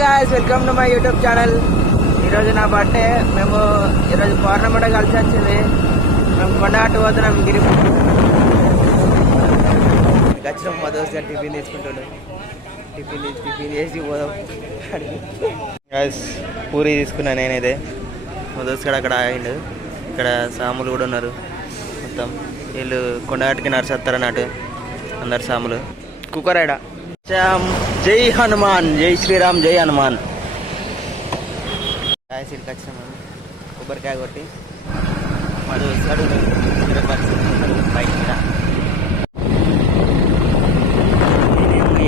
guys, welcome to my YouTube channel. ఈరోజు నా birthday. మేము ఈరోజు పౌర్ణమిట కలిసి వచ్చింది. మేము కొండగట్టు పోతున్నాం. గిరి వచ్చినాం. మా దోస్తు గారు టిఫిన్ తీసుకుంటున్నాం. టిఫిన్ చేసి పోదాం. గాయస్ పూరి తీసుకున్నా నేనైతే. మా దోస్తు గారు అక్కడ ఆగిండు. ఇక్కడ సాములు కూడా ఉన్నారు. మొత్తం వీళ్ళు కొండగట్టుకి నడిచేస్తారు అన్నట్టు అందరు సాములు. కుక్కరాడ జై హనుమాన్, జై శ్రీరామ్, జై హనుమాన్. కాయసీడికి వచ్చినాము. కొబ్బరికాయ కొట్టి మా దోస్తాడు బైక్ మీద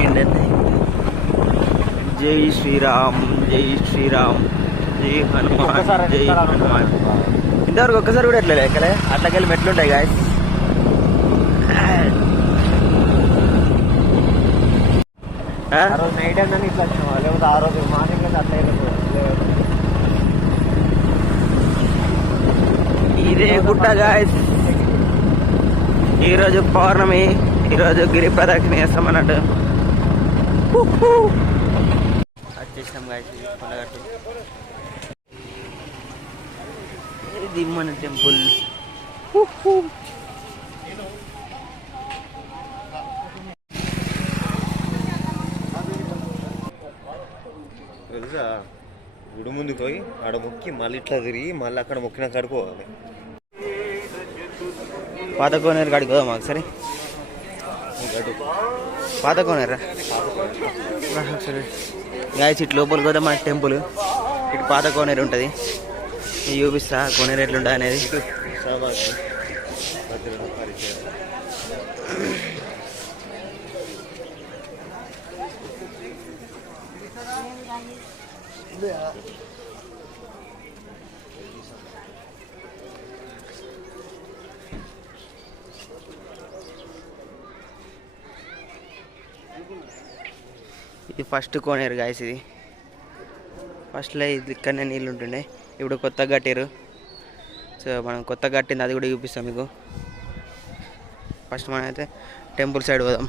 ఏంటంటే జై శ్రీరామ్, జై శ్రీరామ్, జై హనుమాన్, జై హనుమాన్. ఇంతవరకు ఒక్కసారి కూడా ఎట్లా ఎక్కలే. అట్లకెళ్ళి మెట్లుంటాయి గాయస్. నైట్ అన్నీ ఇట్లా వచ్చినావా, లేకపోతే ఆ రోజు మార్నింగ్ అయితే అట్లా ఇదే గుట్ట గాయస్. ఈరోజు పౌర్ణమి. ఈరోజు గిరి ప్రదక్షిణ చేస్తామన్నట్టు వచ్చేసినాం గాయస్. కొండగట్టు ఇది మన టెంపుల్. తెలుసా, గుడి ముందుకు పోయి ఆడ మొక్కి మళ్ళీ ఇట్లా తిరిగి మళ్ళీ అక్కడ మొక్కిన కడుకోవాలి. పాత కోనేరు కాడికి పోదాం ఒకసారి. పాత కోనేరా ఒకసారి గాయస్. ఇటు లోపలికి పోదాం. మన టెంపుల్ ఇటు పాత కోనేరు ఉంటుంది. చూపిస్తా కోనేరు ఎట్లుంటుంది అనేది. ఇది ఫస్ట్ కోనేరు గాయస్. ఇది ఫస్ట్లో ఇది ఇక్కడనే నీళ్ళు ఉంటుండే. ఇప్పుడు కొత్తగా కట్టారు. సో మనం కొత్తగా కట్టింది అది కూడా చూపిస్తాం మీకు. ఫస్ట్ మనం అయితే టెంపుల్ సైడ్ పోదాం.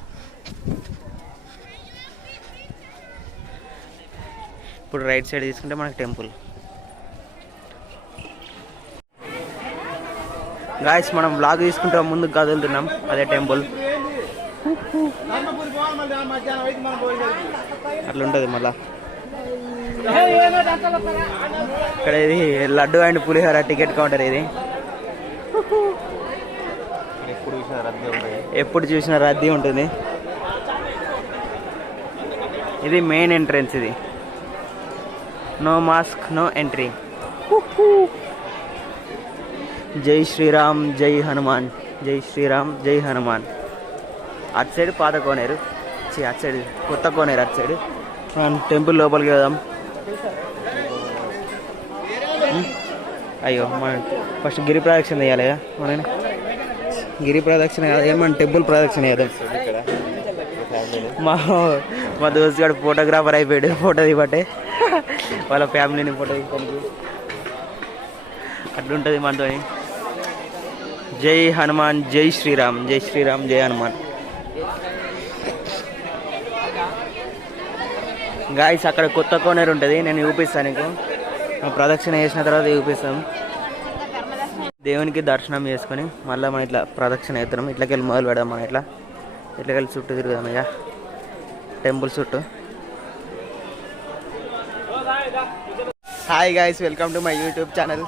ఇప్పుడు రైట్ సైడ్ తీసుకుంటే మనకి టెంపుల్. గాయస్ మనం బ్లాగ్ తీసుకుంటాం, ముందుకు కదులుతున్నాం. అదే టెంపుల్. అట్లా ఉంటుంది మళ్ళా. ఇక్కడ ఇది laddu and pulihora ticket counter. ఇది ఎప్పుడు చూసినా రద్దీ ఉంటుంది. ఇది మెయిన్ ఎంట్రన్స్. ఇది నో మాస్క్, నో ఎంట్రీ. జై శ్రీరామ్, జై హనుమాన్, జై శ్రీరామ్, జై హనుమాన్. అటు సైడ్ పాత కోనేరు, అటు సైడ్ కొత్త కోనేరు. అటు సైడ్ మనం టెంపుల్ లోపలికి వెళ్దాం. అయ్యో మనం ఫస్ట్ గిరి ప్రదక్షిణ చేయాలి కదా. మనం గిరి ప్రదక్షిణ కాదు, ఏమన్నా టెంపుల్ ప్రదక్షిణ చేద్దాం. మా దోస్తు గారు ఫోటోగ్రాఫర్ అయిపోయాడు. ఫోటో దిగబట్టే వాళ్ళ ఫ్యామిలీని ఫోటో తీసుకోనికి అట్లుంటుంది మనతో. జై హనుమాన్, జై శ్రీరామ్, జై శ్రీరామ్, జై హనుమాన్. గాయస్ అక్కడ కొత్త కోనేరు ఉంటుంది. నేను చూపిస్తాను నీకు. ప్రదక్షిణ చేసిన తర్వాత చూపిస్తాం. దేవునికి దర్శనం చేసుకొని మళ్ళీ మనం ఇట్లా ప్రదక్షిణ చేస్తున్నాం. ఇట్లకెళ్ళి మొదలు పెడదాం. మనం ఇట్లకెళ్ళి చుట్టూ తిరుగుదాం. ఇక టెంపుల్ చుట్టూ. Hi guys, welcome to my YouTube channel.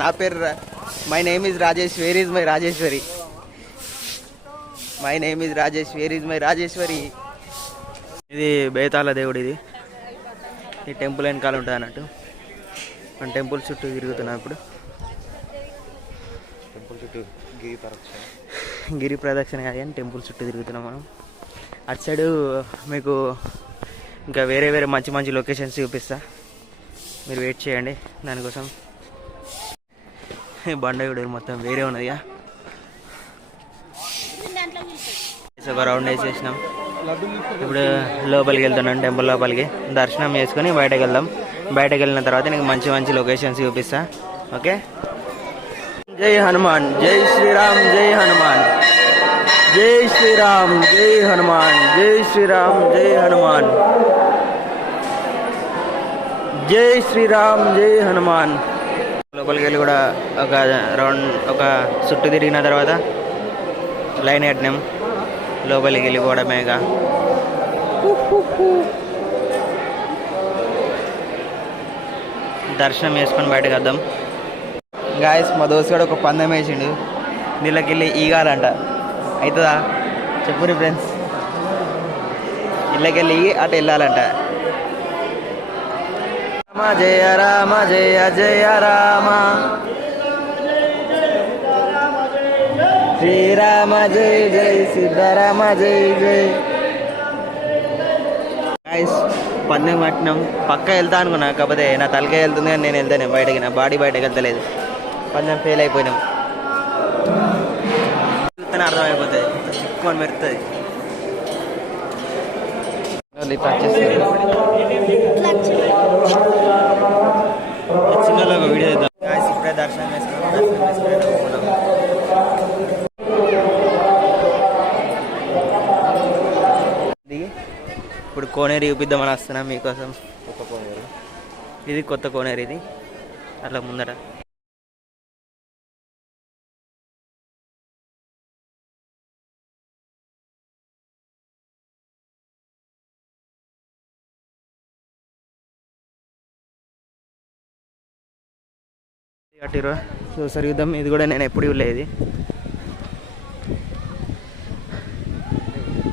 నా పేరు my name is Rajesh. Where is my Rajeshwari. My name is Rajesh. Where is my Rajeshwari. ఇది బేతాళ దేవుడు. ఇది ఈ టెంపుల్ వెనకాల ఉంటుంది అన్నట్టు. మన టెంపుల్ చుట్టూ తిరుగుతున్నాం ఇప్పుడు. టెంపుల్ చుట్టూ గిరి ప్రదక్షిణ కాదు కానీ టెంపుల్ చుట్టూ తిరుగుతున్నాం మనం. అటు సైడు మీకు ఇంకా వేరే వేరే మంచి మంచి లొకేషన్స్ చూపిస్తా. మీరు వెయిట్ చేయండి దానికోసం. బండగుడు మొత్తం వేరే ఉన్నది. ఒక రౌండ్ వేసేసినాం. ఇప్పుడు లోపలికి వెళ్తున్నాం. టెంపుల్ లోపలికి దర్శనం చేసుకొని బయటకు వెళ్దాం. బయటకు వెళ్ళిన తర్వాత నీకు మంచి మంచి లొకేషన్స్ చూపిస్తా. ఓకే. జై హనుమాన్, జై శ్రీరామ్, జై హనుమాన్. జై శ్రీరామ్, జై హనుమాన్, జై శ్రీరామ్, జై హనుమాన్. జై శ్రీరామ్ జై హనుమాన్. లోపలికి వెళ్ళి కూడా ఒక రౌండ్ ఒక చుట్టూ తిరిగిన తర్వాత లైన్ కట్టినాం. లోపలికి వెళ్ళిపోవడమేగా. దర్శనం చేసుకొని బయటకు వద్దాం. గాయస్ మా దోస్తు కూడా ఒక పందెం వేసిండు, నీళ్ళకి వెళ్ళి ఈగాలంట. అవుతుందా చెప్పుని ఫ్రెండ్స్? ఇళ్ళకి వెళ్ళి అటు వెళ్ళాలంట. రామ జయ రామ జయ జయ రామ శ్రీరామ జయ జయ సిద్ధరామ జయ జయ. గాయస్ పందెం పట్టినాం. పక్క వెళ్తా అనుకున్నా, కాకపోతే నా తలకాయ వెళ్తుంది కానీ నేను వెళ్తాను బయటకి, నా బాడీ బయటకు వెళ్తలేదు. పందెం ఫెయిల్ అయిపోయినాం. చూస్తేనే అర్థమైపోతుంది, చిక్కుని పెడుతుంది. చిన్నలో ఒక వీడియో చేద్దాం. గాయస్ ఇప్పుడే దర్శనం చేసుకున్నాం. ఇప్పుడు కోనేరు చూపిద్దామని వస్తున్నాం మీకోసం. కొత్త కోనేరు ఇది, కొత్త కోనేరు ఇది. అట్లా ముందర కట్టిరు చూసారు యుద్ధం. ఇది కూడా నేను ఎప్పుడు చూడలేదు.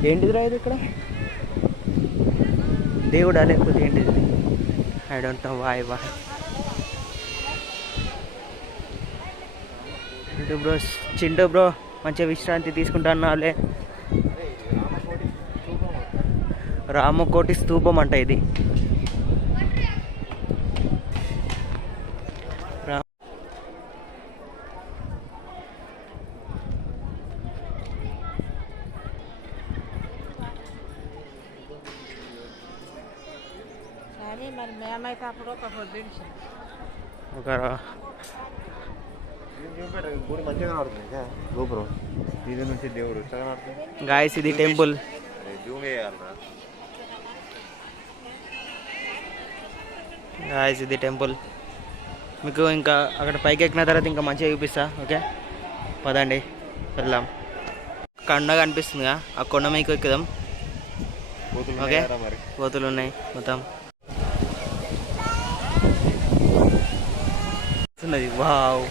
ఏంటిదిరా ఇది? ఇక్కడ దేవుడా లేకపోతే ఏంటిది? I don't know why. Chintu bro మంచిగా విశ్రాంతి తీసుకుంటున్నావులే. రామకోటి స్తూపం అంట ఇది. ఒక గుడి మంచిగా కనబడుతుంది. గోపురం ఇది నుంచి దేవుడు కనబడుతుంది. గాయస్ ఇది టెంపుల్. గాయస్ ఇది టెంపుల్. మీకు ఇంకా అక్కడ పైకి ఎక్కిన తర్వాత ఇంకా మంచిగా చూపిస్తా. ఓకే పదండి వెళ్దాం. కొండ కనిపిస్తుందిగా, ఆ కొండ మీకు ఎక్కుదాం. ఓకే కోతులు ఉన్నాయి మొత్తం. వావ్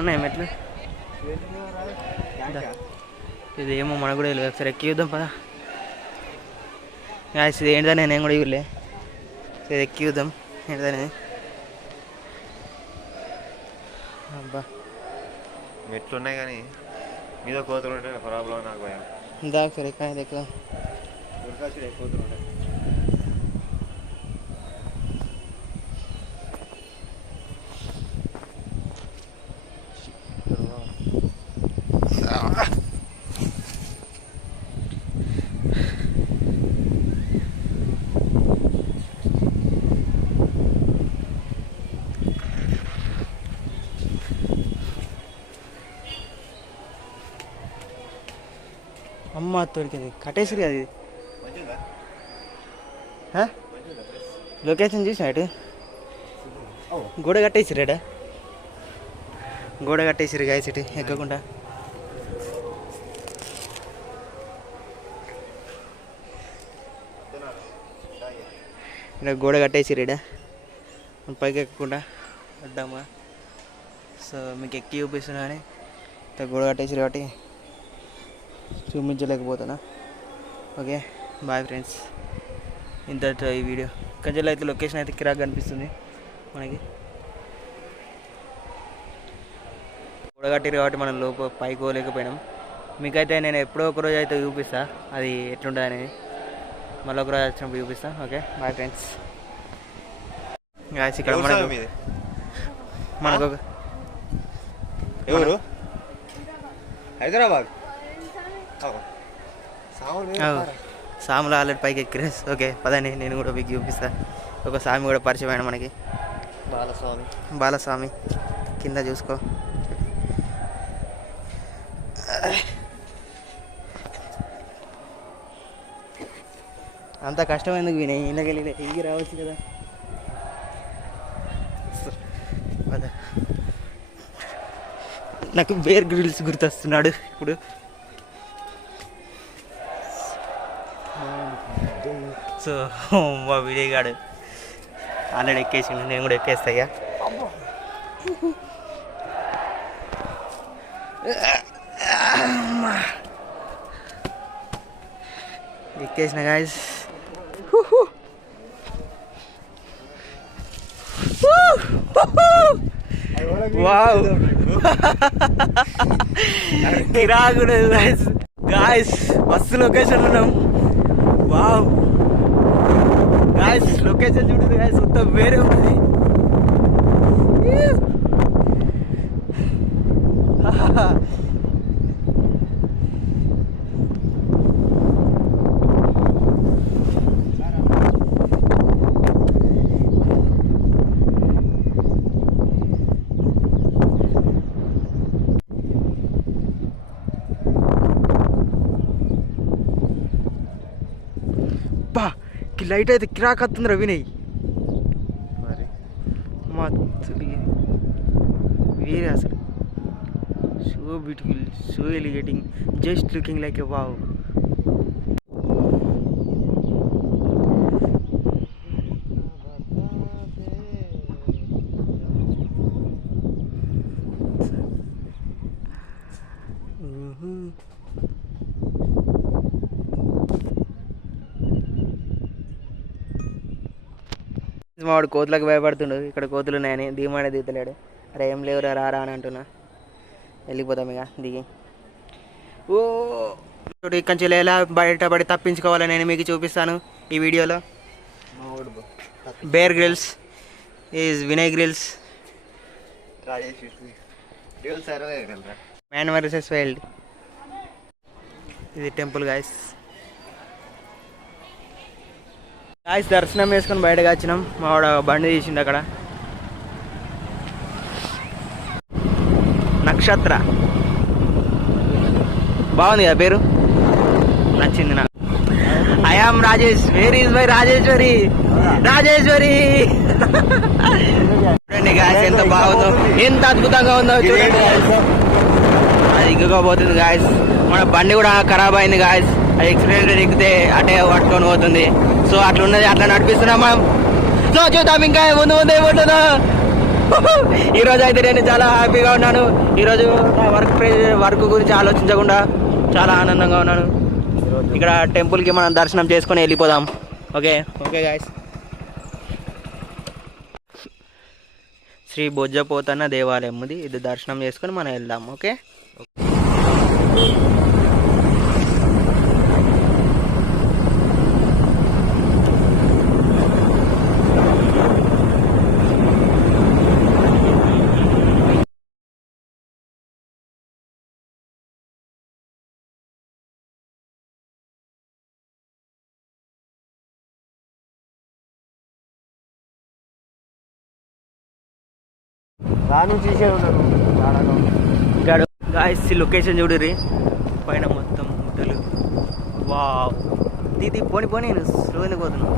ఉన్నాయి మెట్లు. ఇదేమో మనకు కూడా తెలియదు. ఒకసారి ఎక్కి చూద్దాం పదా. ఇది ఏంటిదని నేను కూడా చూడలే. ఇది ఎక్కి చూద్దాం ఏంటిదని. అబ్బా మెట్లు ఉన్నాయి కానీ మీద కోతులు ఉంటే ప్రాబ్లం. నాకు భయం. ఇందా ఒకసారి ఎక్కడ ఎక్కువ కోతులు ఉంటాయి. అమ్మ తోడికింది కట్టేసిరు అది. లొకేషన్ చూసినట్టు గోడ కట్టేసిరాడ. గోడ కట్టేసిరు గాయస్ ఇటు ఎక్కకుండా. ఇక్కడ గోడ కట్టేసిరాడ పైకి ఎక్కకుండా అడ్డామా. సో మీకు ఎక్కి చూపిస్తున్నా కానీ గోడ కట్టేసిరు కాబట్టి చూపించలేకపోతున్నా. Okay bye friends. ఇంతతో ఈ వీడియో. కంచెలో అయితే లొకేషన్ అయితే కిరాక్ కనిపిస్తుంది మనకి. గోడగట్టిరు కాబట్టి మనం పైకి పోలేకపోయినాం. మీకైతే నేను ఎప్పుడో ఒకరోజు అయితే చూపిస్తా అది ఎట్లుంటుంది అనేది. మళ్ళీ ఒకరోజు వచ్చినప్పుడు చూపిస్తా. Okay bye friends. ఇక్కడ మనకు ఎవరు హైదరాబాద్ సాములు ఆల్రెడీ పైకి ఎక్కిరే. ఓకే పదండి, నేను కూడా మీకు చూపిస్తా. ఒక స్వామి కూడా పరిచయం అయిన మనకి, బాలస్వామి. కింద చూసుకో. అంత కష్టం ఎందుకు వినయ్, ఇంట్లోకెళ్ళి ఇంటికి రావచ్చు కదా. నాకు బేర్ గ్రిల్స్ గుర్తొస్తున్నాడు ఇప్పుడు. సో మా విజయ్ ఆల్రెడీ ఎక్కేసిండు, నేను కూడా ఎక్కేస్తా ఇక. ఎక్కేసిన గాయస్. వావ్ కిరాకుడు గాయస్. గాయస్ మస్తు లొకేషన్ ఉన్నాం. వావ్ గాయస్ లొకేషన్ చూడదు గాయస్, మొత్తం వేరే ఉంది. లైట్ అయితే కిరాక్ వస్తుంది వినయ్. వేరే అసలు so beautiful, so elevating, just looking like a wow. వాడు కోతులకు భయపడుతుండు. ఇక్కడ కోతులు ఉన్నాయని దిగమాడే దిగుతలేడు. అరే ఏం లేవురా రారా అని అంటున్నా. వెళ్ళిపోతాం ఇక దిగి. ఓ ఇక్కడి నుంచి ఎలా బయటపడి తప్పించుకోవాలని నేను మీకు చూపిస్తాను ఈ వీడియోలో. Bear Grylls is Vinay Grylls, man versus wild. ఇది టెంపుల్ గాయస్. గాయస్ దర్శనం వేసుకొని బయటకు వచ్చినాం. మా వాడు బండి తీసిండు అక్కడ. నక్షత్ర బాగుంది కదా పేరు, నచ్చింది నాకు. I am Rajesh, where is my Rajeshwari. Rajeshwari చూడండి గాయస్ ఎంత బాగుందో, ఎంత అద్భుతంగా ఉందో చూడండి. అది ఎగ్గుకోబోతుంది గాయస్. మన బండి కూడా ఖరాబ్ అయింది గాయస్. అది ఎక్స్ప్రెస్ ఎక్కితే అటే పట్టుకొని పోతుంది. సో అట్లున్నది, అట్లా నడిపిస్తున్నాం మనం. సో చూద్దాం ఇంకా ముందు ముందు ఏముంటుందో. ఈరోజు అయితే నేను చాలా హ్యాపీగా ఉన్నాను. ఈరోజు నా వర్క్ గురించి ఆలోచించకుండా చాలా ఆనందంగా ఉన్నాను. ఇక్కడ టెంపుల్కి మనం దర్శనం చేసుకొని వెళ్ళిపోదాం. Okay okay guys. Shri Bojjapotanna దేవాలయం ఉంది, ఇది దర్శనం చేసుకొని మనం వెళ్దాం. ఓకే గాయస్ లొకేషన్ చూడరి, పైన మొత్తం ముట్టలు. వావ్ దీది పోని పోనీ నేను స్లో ఎందుకు పోతున్నాను.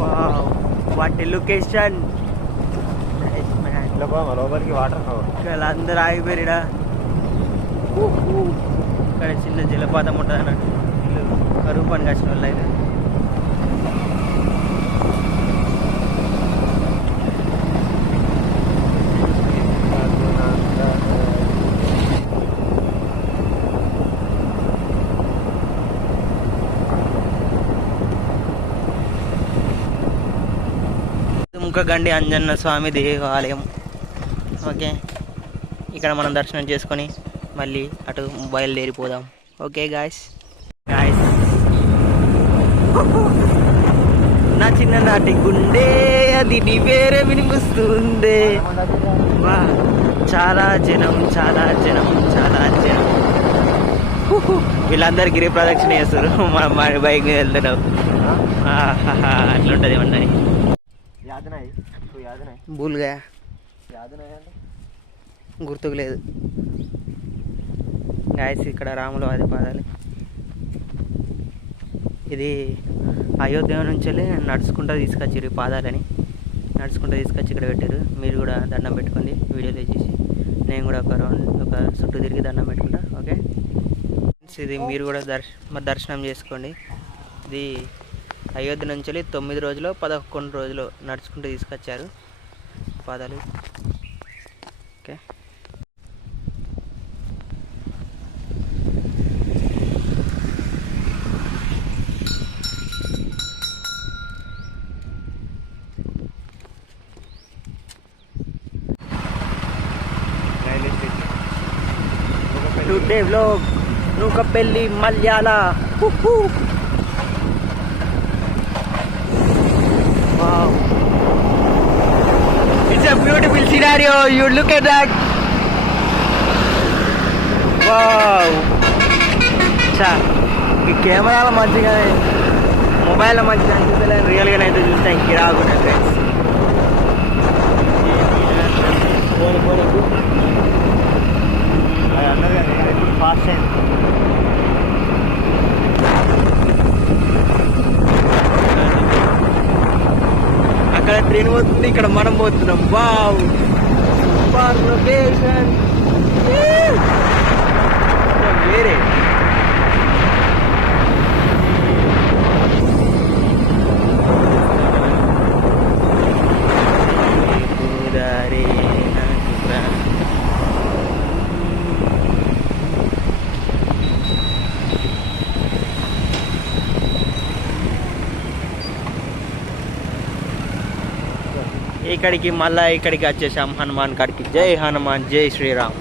వావ్ వాటి లొకేషన్. లోపలికి వాటర్ ఇక్కడ అందరూ ఆగిపోయారు. ఇక్కడ చిన్న జలపాతం ఉంటుంది అన్నట్టు. కరువు పని కాసిన వాళ్ళు అయితే ముఖగండి అంజన్న స్వామి దేవాలయం. ఓకే ఇక్కడ మనం దర్శనం చేసుకొని మళ్ళీ అటు బయలుదేరిపోదాం. Okay guys. గాయస్ నా చిన్ననాటి గుండె అది నీ వేరే వినిపిస్తుంది. వా చాలా జనం చాలా జనం చాలా జనం. వీళ్ళందరూ గిరి ప్రదక్షిణ చేస్తారు, మా బైక్ మీద వెళ్తున్నాం. అట్లుంటుంది ఏమన్నా బూల్గా గుర్తుకు లేదు. గాయస్ ఇక్కడ రాముల వారి పాదాలు. ఇది అయోధ్య నుంచి వెళ్ళి నడుచుకుంటూ తీసుకొచ్చారు ఈ పాదాలని. నడుచుకుంటూ తీసుకొచ్చి ఇక్కడ పెట్టారు. మీరు కూడా దండం పెట్టుకోండి వీడియోలో చేసి. నేను కూడా ఒక చుట్టూ తిరిగి దండం పెట్టుకుంటా. ఓకే, ఇది మీరు కూడా దర్శనం చేసుకోండి. ఇది అయోధ్య నుంచి వెళ్ళి 9 రోజులు 11 రోజులు నడుచుకుంటూ తీసుకొచ్చారు పాదాలు. Okay, today vlog Nookapalli Malyala. Wow, it's a beautiful scenario. You look at that. Wow, చా ఈ కెమెరాలో మంచిగానే, మొబైల్లో మంచిగా అనిపిస్తలే, రియల్గానే అయితే చూస్తే ఇంక రాకుండా ఫ్రెండ్స్. అది అన్నది ఇప్పుడు ఫాస్ట్ అయింది. అక్కడ ట్రైన్ పోతుంది, ఇక్కడ మనం పోతున్నాం. Wow, super location. వేరే ఇక్కడికి మళ్ళీ ఇక్కడికి వచ్చేసాం హనుమాన్ కాడికి. జై హనుమాన్, జై శ్రీరామ్.